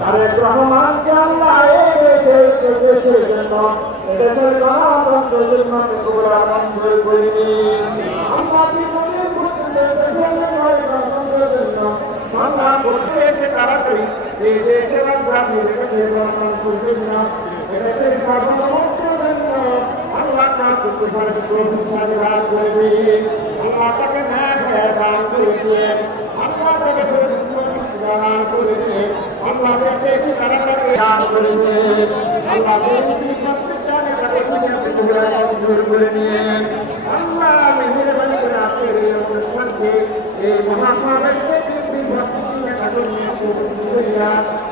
তারেক রহমানকে আল্লাহ দেশের দেশের জন্য এদেশের গণতন্ত্রের জন্য কবুল মঞ্জুর করিনি আমরা বিপদের ঘটলে দেশের গণতন্ত্রের জন্য সংগ্রাম করছে সে তাড়াতাড়ি এই দেশের আগ্রামী দেশের গণতন্ত্রের জন্য এদেশের সার্বভৌমত্বের জন্য আল্লাহ কাছে সুপারিশ করে করবে আল্লাহ তাকে ন্যায় তাকে দান করেছিলেন আল্লাহ তাকে দান করেছেন আল্লাহ কাছে এসে তারা তাকে দান করেছেন আল্লাহ করে নিয়ে আল্লাহ মেহরবানি করে আজকের এই অনুষ্ঠানকে এই মহাসমাবেশকে বিভক্তি নিয়ে উপস্থিত হইয়া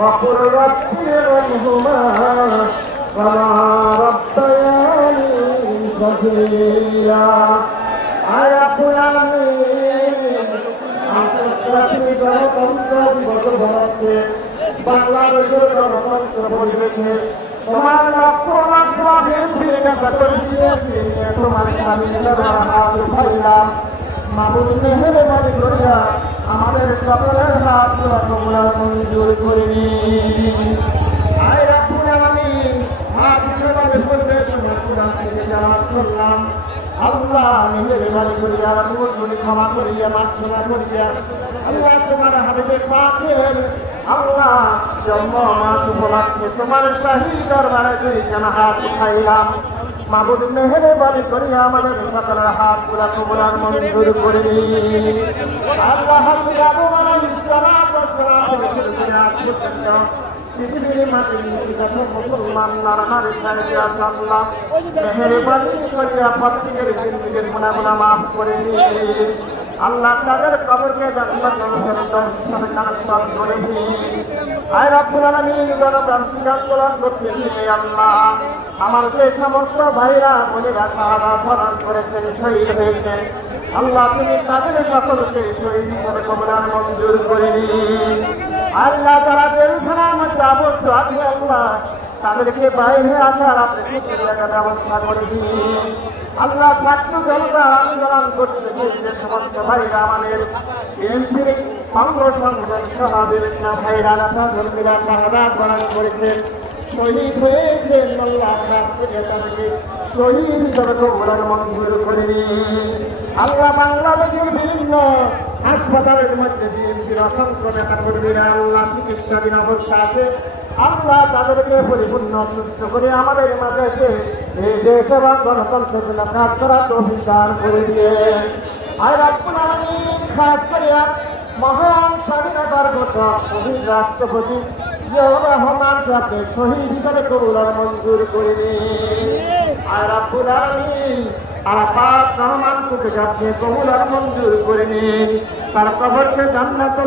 وقل رب ارحمهما كما ربياني صغيرا আয়া আন্তর্জাতিক গণতন্ত্র দিবস উপলক্ষে বাংলাদেশের গণতন্ত্র পরিবেশে তোমার লক্ষ লক্ষ বিএনপি নেতা কর্মী তোমার মামুন মেহের বাড়ি করিয়া আমাদের সকলের হাত তোমরা মঞ্জুর জানাত করলাম আল্লাহ নিজের বাড়ি করিয়া ক্ষমা করিয়া মার্জনা করিয়া আল্লাহ তোমার হাবিবের পাকের আল্লাহ জন্ম মাস উপলক্ষে তোমার শাহী দরবারে দুই জানা হাত উঠাইলাম। মাবুদ মেহেরে বাড়ি করিয়া আমাদের সকলের হাতগুলা কবুলার মঞ্জুর করে আল্লাহ পৃথিবীর নিচে যত মুসলমান নারা সাহেবরা আল্লাহ মেহেরবানি করিয়া প্রত্যেকের জিন্দিকে গুনাহ গুনাহ মাফ করে দিয়ে আল্লাহ তাদের কবরকে জান্নাত হিসাবে কানেকশন করে দিয়ে আয় রব্বুল আলামিন গণতান্ত্রিক আন্দোলন করছে আল্লাহ আমার যে সমস্ত ভাইরা, বোনেরা সাহারা ধরণ করেছেন, শহীদ হয়েছেন। আল্লাহ তুমি তাদের সকলকে শহীদ হিসেবে কবরান মঞ্জুর করে দিন। আল্লাহ যারা জেলখানার মধ্যে আবদ্ধ আছে, আল্লাহ তাদেরকে বাইরে আসার ব্যবস্থা করে দিন আল্লাহ ছাত্র জনতা আন্দোলন করছে সমস্ত ভাইরা আমাদের নিন আল্লাহ বাংলাদেশের বিভিন্ন হাসপাতালের মধ্যে বিএনপির অসংখ্য নেতা কর্মীরা আল্লাহ চিকিৎসাধীন অবস্থা আছে। আল্লাহ তাদেরকে পরিপূর্ণ সুস্থ করে আমাদের মাঝে এই দেশ এবং গণতন্ত্রের জন্য কাজ করার অভিযান করে দিয়ে। আর আমি খাস করে মহান স্বাধীনতার ঘোষক, শহীদ রাষ্ট্রপতি জিয়াউর রহমান যাকে শহীদ হিসাবে কবুলার মঞ্জুর করে আর রাখুন আমি আপাত রহমান থেকে যাকে কবুলার মঞ্জুর করে তার কবরকে জান্নাত